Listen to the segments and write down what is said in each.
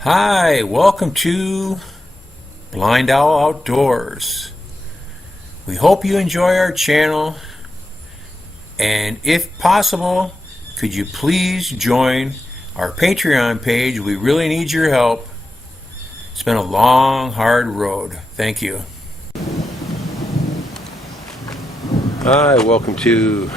Hi, welcome to BlindOwl Outdoors. We hope you enjoy our channel, and if possible, could you please join our Patreon page? We really need your help. It's been a long, hard road. Thank you. Hi, welcome to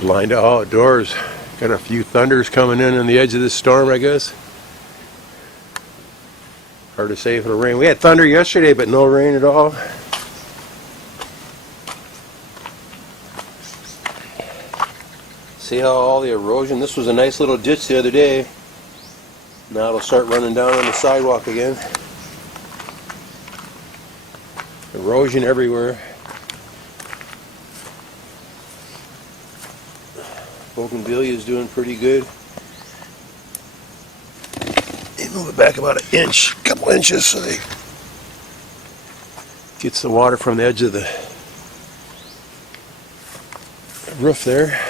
BlindOwl Outdoors. Got a few thunders coming in on the edge of this storm, I guess. Hard to say if it'll rain. We had thunder yesterday, but no rain at all. See how all the erosion, this was a nice little ditch the other day. Now it'll start running down on the sidewalk again. Erosion everywhere. Bougainvillea is doing pretty good. They move it back about an inch, a couple inches, so they gets the water from the edge of the roof there.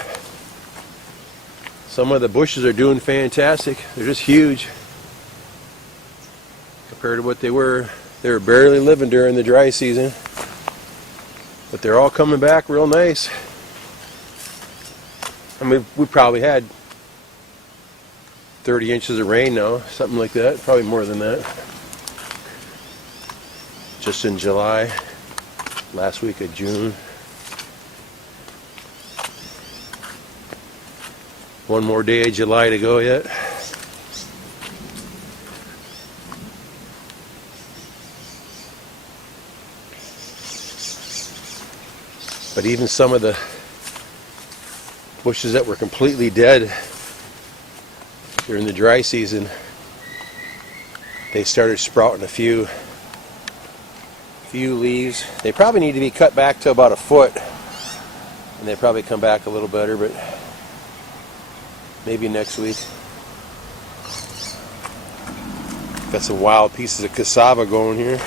Some of the bushes are doing fantastic. They're just huge compared to what they were. They were barely living during the dry season, but they're all coming back real nice. I mean, we probably had 30 inches of rain now, something like that, probably more than that. Just in July, last week of June. One more day of July to go yet. But even some of the bushes that were completely dead during the dry season, they started sprouting a few leaves. They probably need to be cut back to about a foot, and they probably come back a little better, but maybe next week. Got some wild pieces of cassava going here.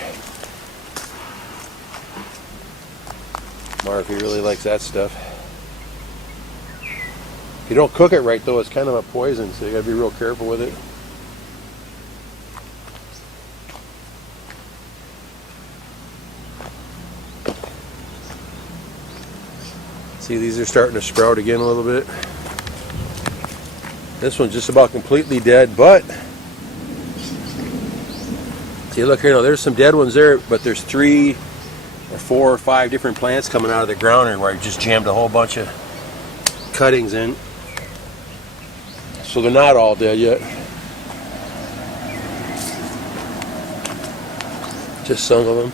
Marife really likes that stuff. If you don't cook it right, though, it's kind of a poison, so you gotta be real careful with it. See, these are starting to sprout again a little bit. This one's just about completely dead, but see, look here, now there's some dead ones there, but there's 3 or 4 or 5 different plants coming out of the ground here where I just jammed a whole bunch of cuttings in. So they're not all dead yet. Just some of them.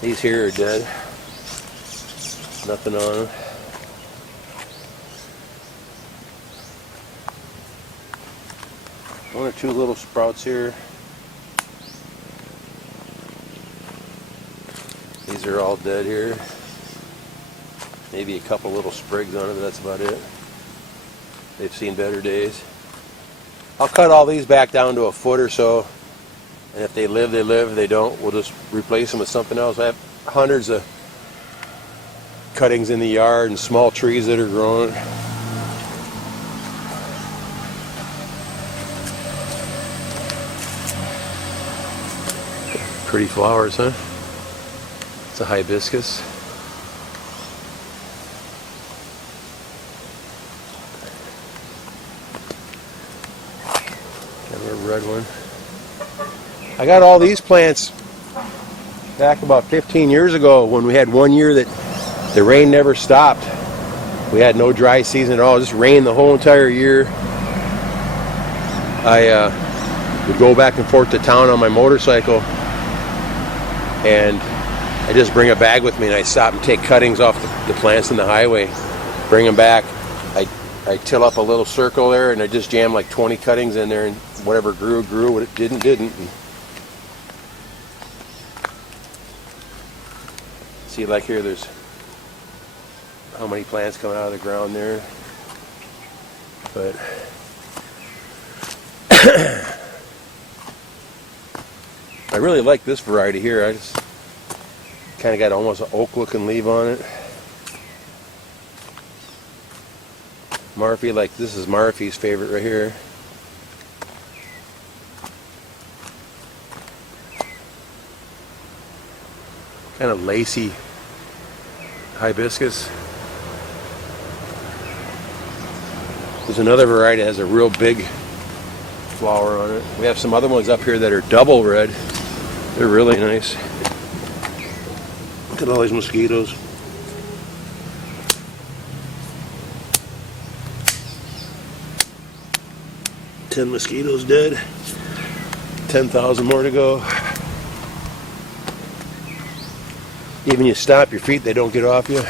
These here are dead. Nothing on them. One or two little sprouts here. These are all dead here. Maybe a couple little sprigs on it, but that's about it. They've seen better days. I'll cut all these back down to a foot or so, and if they live, they live. If they don't, we'll just replace them with something else. I have hundreds of cuttings in the yard and small trees that are growing. Pretty flowers, huh? It's a hibiscus. Red one. I got all these plants back about 15 years ago when we had one year that the rain never stopped. We had no dry season at all, just rained the whole entire year. I would go back and forth to town on my motorcycle, and I just bring a bag with me, and I stop and take cuttings off the plants in the highway, bring them back. I till up a little circle there, and I just jam like 20 cuttings in there, and whatever grew, grew. What it didn't. And see, like here, there's how many plants coming out of the ground there. But I really like this variety here. I just kind of got almost an oak looking leaf on it. Marife, like this is Marife's favorite right here. Kind of lacy hibiscus. There's another variety that has a real big flower on it. We have some other ones up here that are double red. They're really nice. Look at all these mosquitoes. Ten mosquitoes dead. 10,000 more to go. Even you stop your feet, they don't get off you.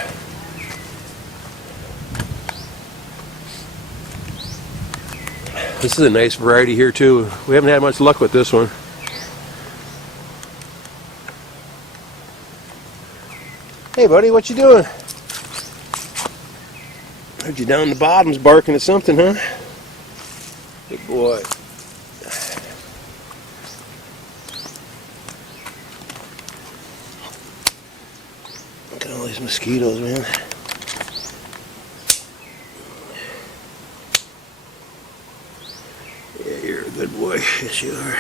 This is a nice variety here too. We haven't had much luck with this one. Hey buddy, what you doing? Heard you down the bottoms barking at something, huh? Good boy. Look at all these mosquitoes, man. Yeah, you're a good boy. Yes, you are.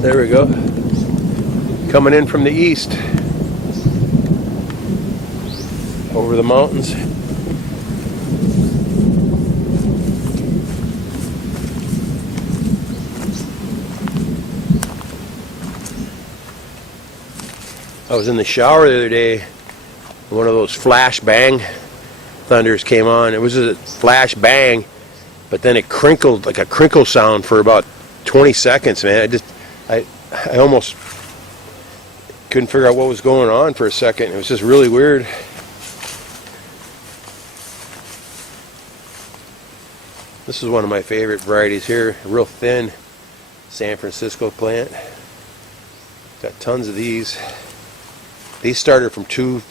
There we go. Coming in from the east. Over the mountains. I was in the shower the other day. One of those flash bang thunders came on. It was a flash bang, but then it crinkled like a crinkle sound for about 20 seconds, man. I almost couldn't figure out what was going on for a second. It was just really weird. This is one of my favorite varieties here. A real thin San Francisco plant. Got tons of these. These started from 2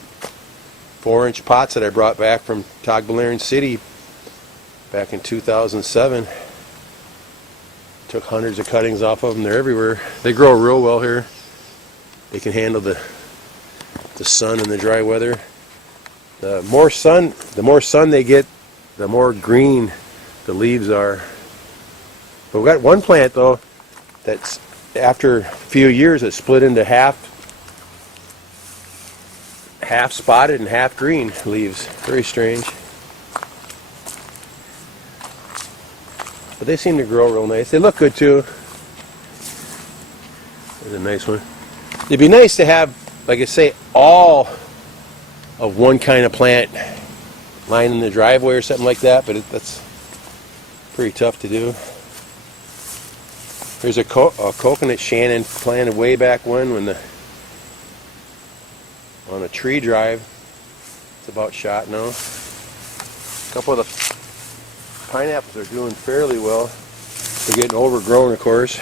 4-inch pots that I brought back from Tagbilaran City back in 2007. Took hundreds of cuttings off of them. They're everywhere. They grow real well here. They can handle the sun and the dry weather. The more sun they get, the more green the leaves are. But we've got one plant though that's after a few years it split into half spotted and half green leaves. Very strange. But they seem to grow real nice. They look good too. There's a nice one. It'd be nice to have, like I say, all of one kind of plant lining the driveway or something like that, but that's pretty tough to do. There's a coconut Shannon planted way back when on a tree drive. It's about shot now. A couple of the pineapples are doing fairly well. They're getting overgrown, of course.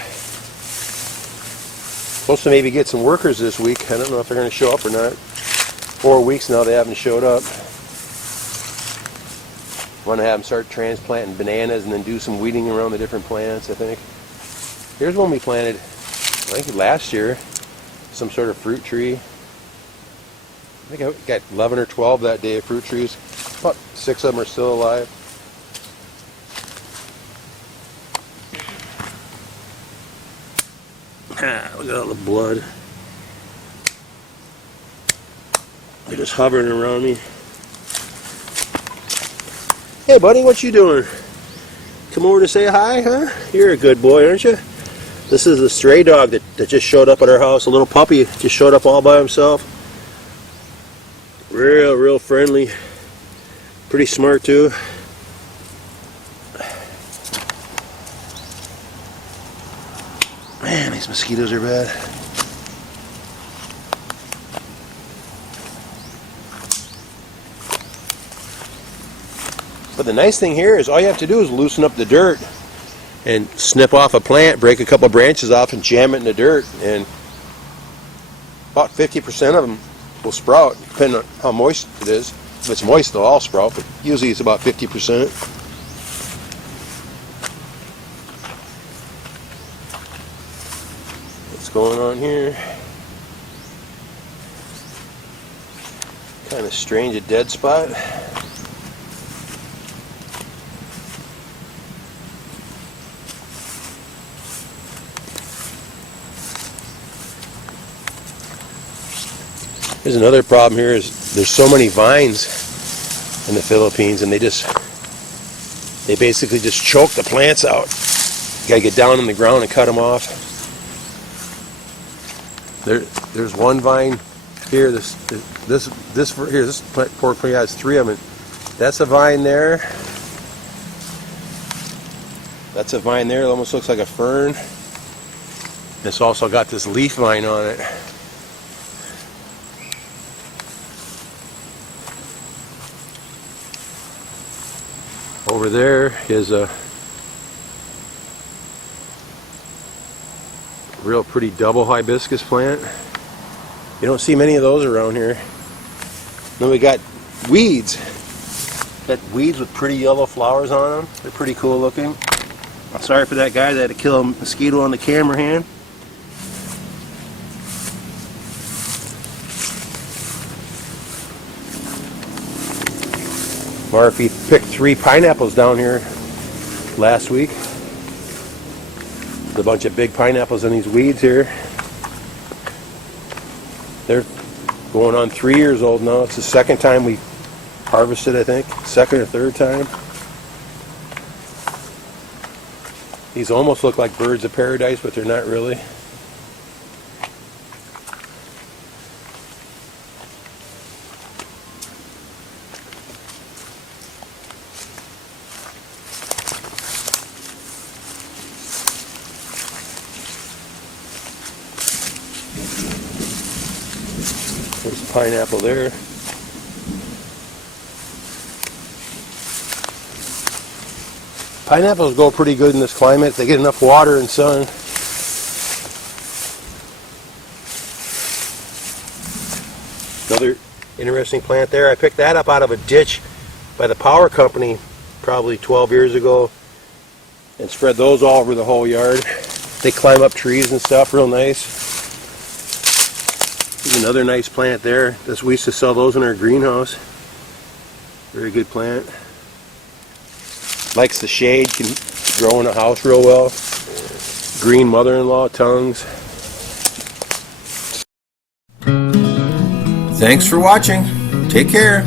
Supposed to maybe get some workers this week. I don't know if they're going to show up or not. 4 weeks now they haven't showed up. Want to have them start transplanting bananas and then do some weeding around the different plants, I think. Here's one we planted, I think last year. Some sort of fruit tree. I think I got 11 or 12 that day of fruit trees. About 6 of them are still alive. Look at all the blood. They're just hovering around me. Hey buddy, what you doing? Come over to say hi, huh? You're a good boy, aren't you? This is the stray dog that just showed up at our house. A little puppy just showed up all by himself. Real friendly. Pretty smart too. Man, these mosquitoes are bad. But the nice thing here is all you have to do is loosen up the dirt and snip off a plant, break a couple branches off and jam it in the dirt, and about 50% of them will sprout, depending on how moist it is. If it's moist though, I'll sprout, but usually it's about 50%. What's going on here? Kind of strange, a dead spot. Here's another problem here is there's so many vines in the Philippines, and they basically just choke the plants out. You gotta get down in the ground and cut them off. There's one vine here. This poor plant has 3 of them. That's a vine there. That's a vine there. It almost looks like a fern. It's also got this leaf vine on it. Over there is a real pretty double hibiscus plant. You don't see many of those around here. Then we got weeds. Got weeds with pretty yellow flowers on them. They're pretty cool looking. I'm sorry for that guy that had to kill a mosquito on the camera hand. Marife picked 3 pineapples down here last week. There's a bunch of big pineapples in these weeds here. They're going on 3 years old now. It's the second time we harvested, I think. Second or third time. These almost look like birds of paradise, but they're not really. There's a pineapple there. Pineapples go pretty good in this climate if they get enough water and sun. Another interesting plant there. I picked that up out of a ditch by the power company probably 12 years ago and spread those all over the whole yard. They climb up trees and stuff real nice. There's another nice plant there. We used to sell those in our greenhouse. Very good plant. Likes the shade, can grow in a house real well. Green mother-in-law tongues. Thanks for watching. Take care.